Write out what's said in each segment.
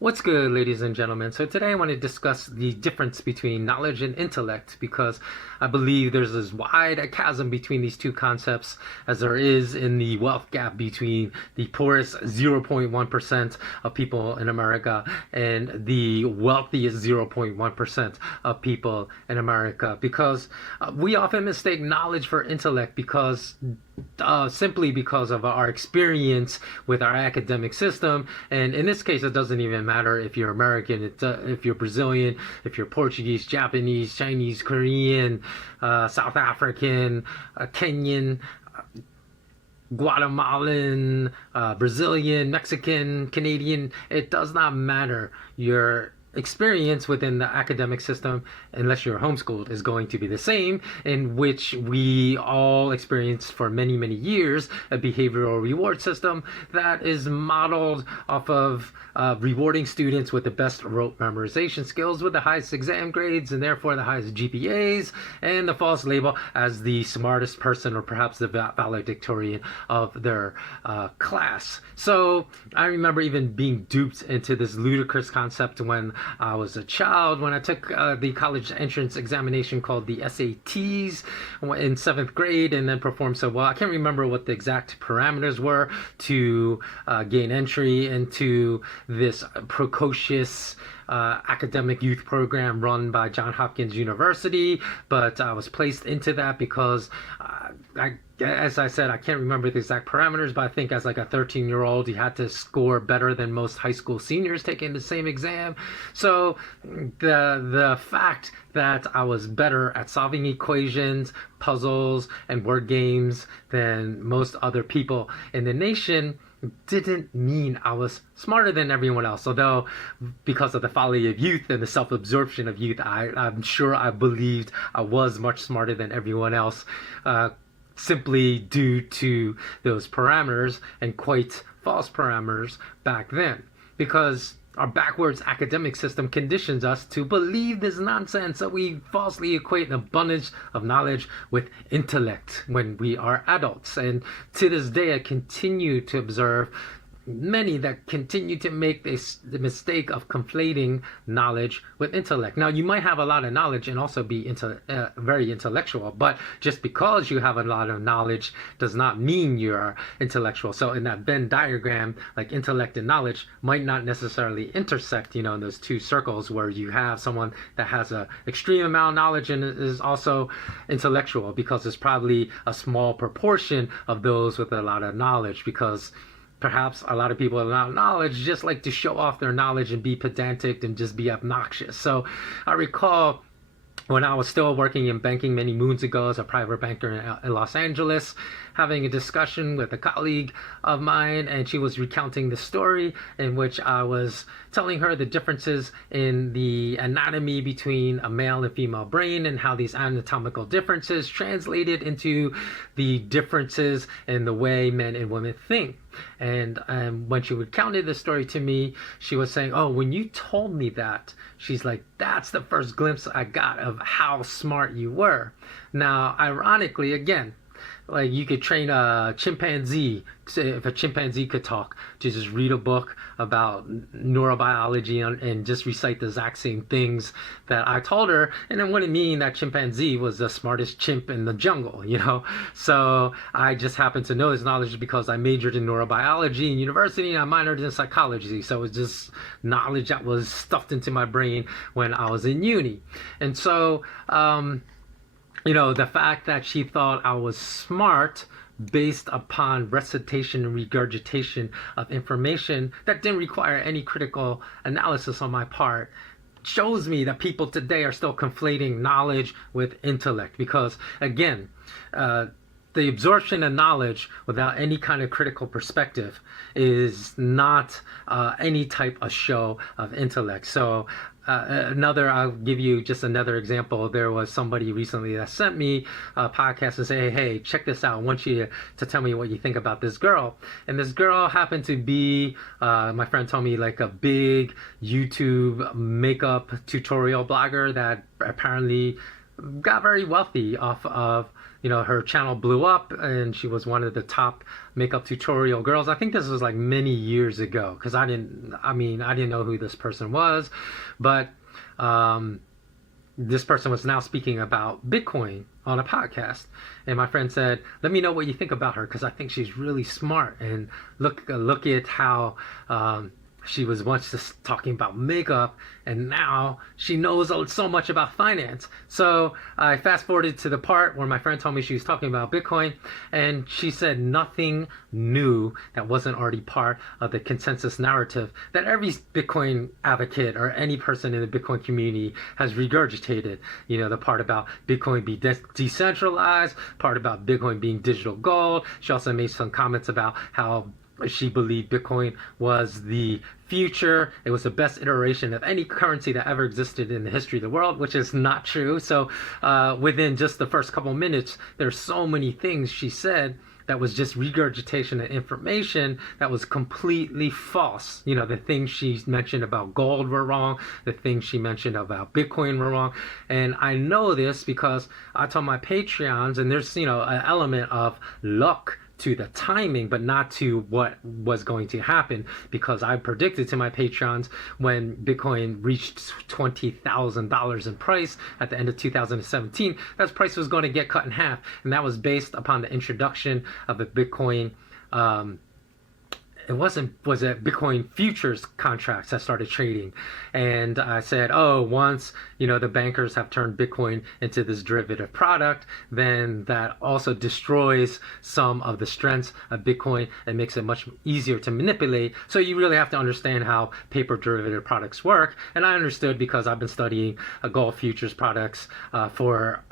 What's good, ladies and gentlemen? So today I want to discuss the difference between knowledge and intellect because I believe there's as wide a chasm between these two concepts as there is in the wealth gap between the poorest 0.1% of people in America and the wealthiest 0.1% of people in America. Because we often mistake knowledge for intellect because simply because of our experience with our academic system. And in this case, it doesn't even matter if you're American, if you're Brazilian, if you're Portuguese, Japanese, Chinese, Korean, South African, Kenyan, Guatemalan, Brazilian, Mexican, Canadian. It does not matter. Your experience within the academic system, unless you're homeschooled, is going to be the same, in which we all experience for many, many years a behavioral reward system that is modeled off of rewarding students with the best rote memorization skills with the highest exam grades and therefore the highest GPAs and the false label as the smartest person or perhaps the valedictorian of their class. So I remember even being duped into this ludicrous concept when I was a child, when I took the college entrance examination called the SATs in 7th grade and then performed so well. I can't remember what the exact parameters were to gain entry into this precocious academic youth program run by Johns Hopkins University, but I was placed into that because as I said, I can't remember the exact parameters, but I think as like a 13-year-old, you had to score better than most high school seniors taking the same exam. So the fact that I was better at solving equations, puzzles, and word games than most other people in the nation didn't mean I was smarter than everyone else. Although, because of the folly of youth and the self-absorption of youth, I'm sure I believed I was much smarter than everyone else, simply due to those parameters and quite false parameters back then. Because our backwards academic system conditions us to believe this nonsense that we falsely equate an abundance of knowledge with intellect when we are adults. And to this day, I continue to observe many that continue to make the mistake of conflating knowledge with intellect. Now, you might have a lot of knowledge and also be very intellectual, but just because you have a lot of knowledge does not mean you're intellectual. So in that Venn diagram, like intellect and knowledge might not necessarily intersect, in those two circles where you have someone that has an extreme amount of knowledge and is also intellectual, because there's probably a small proportion of those with a lot of knowledge, because perhaps a lot of people without knowledge just like to show off their knowledge and be pedantic and just be obnoxious. So I recall when I was still working in banking many moons ago as a private banker in Los Angeles, having a discussion with a colleague of mine, and she was recounting the story in which I was telling her the differences in the anatomy between a male and female brain and how these anatomical differences translated into the differences in the way men and women think. And when she recounted the story to me, she was saying, "Oh, when you told me that," she's like, "that's the first glimpse I got of how smart you were." Now, ironically, again, like you could train a chimpanzee, if a chimpanzee could talk, to just read a book about neurobiology and just recite the exact same things that I told her, and it wouldn't mean that chimpanzee was the smartest chimp in the jungle, So I just happened to know this knowledge because I majored in neurobiology in university and I minored in psychology. So it was just knowledge that was stuffed into my brain when I was in uni. And so the fact that she thought I was smart based upon recitation and regurgitation of information that didn't require any critical analysis on my part shows me that people today are still conflating knowledge with intellect. Because, again, the absorption of knowledge without any kind of critical perspective is not any type of show of intellect. So I'll give you just another example. There was somebody recently that sent me a podcast and say, "Hey, check this out. I want you to tell me what you think about this girl." And this girl happened to be, my friend told me, like a big YouTube makeup tutorial blogger that apparently got very wealthy off of her channel blew up and she was one of the top makeup tutorial girls. I think this was like many years ago because I didn't know who this person was, but this person was now speaking about Bitcoin on a podcast, and my friend said, let me know what you think about her because I think she's really smart, and look at how she was once just talking about makeup and now she knows so much about finance. So I fast forwarded to the part where my friend told me she was talking about Bitcoin, and she said nothing new that wasn't already part of the consensus narrative that every Bitcoin advocate or any person in the Bitcoin community has regurgitated. The part about Bitcoin being decentralized, part about Bitcoin being digital gold. She also made some comments about how she believed Bitcoin was the future. It was the best iteration of any currency that ever existed in the history of the world, which is not true. So within just the first couple minutes, there's so many things she said that was just regurgitation of information that was completely false. The things she mentioned about gold were wrong. The things she mentioned about Bitcoin were wrong. And I know this because I told my Patreons, and there's, an element of luck to the timing, but not to what was going to happen, because I predicted to my Patreons when Bitcoin reached $20,000 in price at the end of 2017, that price was going to get cut in half. And that was based upon the introduction of the Bitcoin was it Bitcoin futures contracts that started trading. And I said, once, the bankers have turned Bitcoin into this derivative product, then that also destroys some of the strengths of Bitcoin and makes it much easier to manipulate. So you really have to understand how paper derivative products work. And I understood because I've been studying gold futures products for,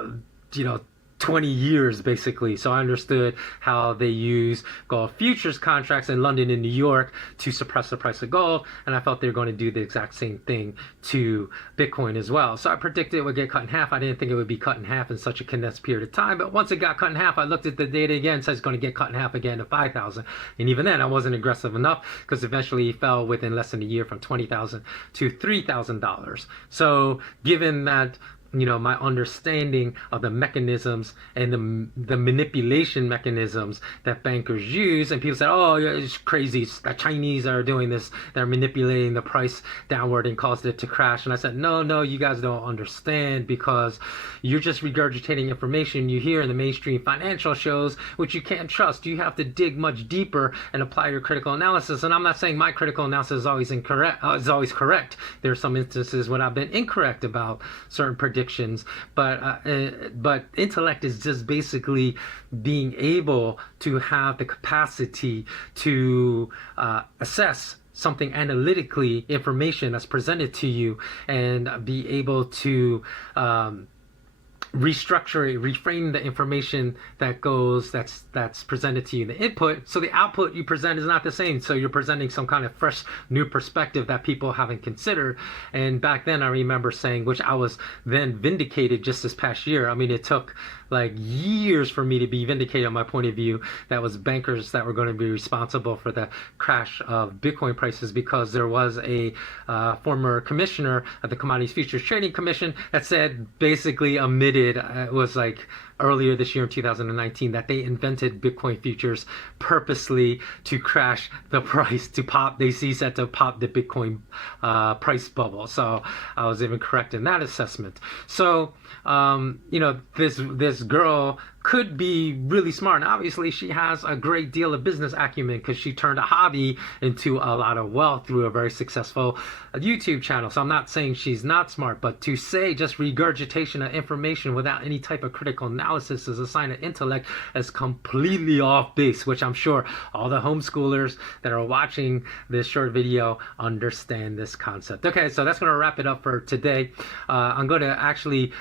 20 years basically. So I understood how they use gold futures contracts in London and New York to suppress the price of gold, and I felt they were going to do the exact same thing to Bitcoin as well. So I predicted it would get cut in half. I didn't think it would be cut in half in such a condensed period of time, but once it got cut in half, I looked at the data again and said it's going to get cut in half again to 5,000. And even then I wasn't aggressive enough because eventually it fell within less than a year from $20,000 to $3,000. So given that my understanding of the mechanisms and the manipulation mechanisms that bankers use, and people said, it's crazy, the Chinese are doing this, they're manipulating the price downward and caused it to crash. And I said, no, you guys don't understand, because you're just regurgitating information you hear in the mainstream financial shows, which you can't trust. You have to dig much deeper and apply your critical analysis. And I'm not saying my critical analysis is always correct. There are some instances when I've been incorrect about certain predictions, but intellect is just basically being able to have the capacity to assess something analytically, information that's presented to you, and be able to restructure it, reframe the information that's presented to you, the input, so the output you present is not the same. So you're presenting some kind of fresh new perspective that people haven't considered. And back then I remember saying, which I was then vindicated just this past year. It took like years for me to be vindicated on my point of view, that was bankers that were going to be responsible for the crash of Bitcoin prices, because there was a former commissioner of the Commodities Futures Trading Commission that said, basically admitted, it was like earlier this year in 2019, that they invented Bitcoin futures purposely to crash the price, to pop, they said, to pop the Bitcoin price bubble. So I was even correct in that assessment. So this girl could be really smart, and obviously she has a great deal of business acumen, because she turned a hobby into a lot of wealth through a very successful YouTube channel. So I'm not saying she's not smart, but to say just regurgitation of information without any type of critical analysis is a sign of intellect is completely off base, which I'm sure all the homeschoolers that are watching this short video understand this concept. Okay, so that's going to wrap it up for today. I'm going to actually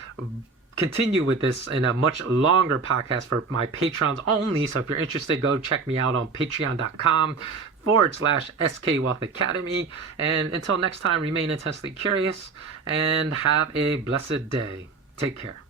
continue with this in a much longer podcast for my patrons only. So if you're interested, go check me out on patreon.com/SK Wealth Academy. And until next time, remain intensely curious and have a blessed day. Take care.